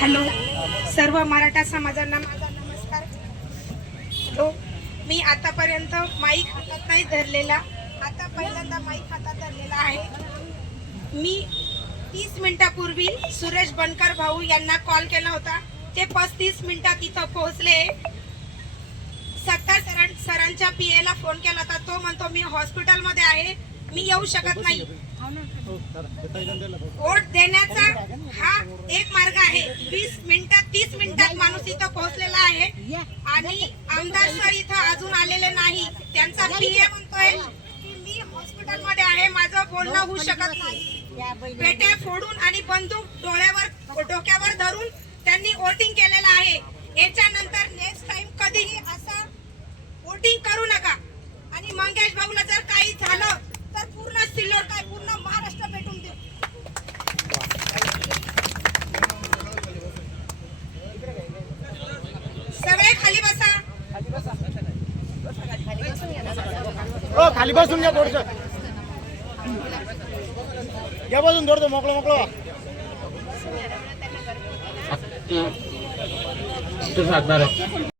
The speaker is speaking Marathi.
हॅलो सर्व मराठा समाजांना माझा नमस्कार. हॅलो मी आतापर्यंत माईक हातात नाही धरलेला. आता पहिल्यांदा माईक हातात धरलेला. मी तीस मिनिटापूर्वी सुरेश बनकर भाऊ यांना कॉल केला होता. ते पस्तीस मिनिटात इथं पोहोचले. सत्ता सरां सरांच्या पी एला फोन केला होता. तो म्हणतो मी हॉस्पिटलमध्ये आहे. मी येऊ शकत नाही. वोट देण्याचा हा एक मार्ग आहे. वीस मिनिटात तीस मिनिटात माणूस इथं पोहोचलेला आहे. आणि आमदार सर इथं अजून आलेले नाही. त्यांचा पीए म्हणतोय की मी हॉस्पिटलमध्ये आहे. माझं बोलणं होऊ शकत नाही. पेट्या फोडून आणि बंदूक डोळ्यावर डोक्यावर धरून त्यांनी वोटिंग केलेलं आहे. याच्यानंतर नेक्स्ट टाइम कधीही असं वोटिंग करू नका. आणि मंगेश भाऊला जर काही झालं तर पूर्ण सिल्लोड काय पूर्ण महाराष्ट्र भेटून देऊ. सगळे खाली बसा. हो, खाली बसून घ्या थोडस. घ्या बसून थोडं मोकळं मोकळं तू सांगणार आहे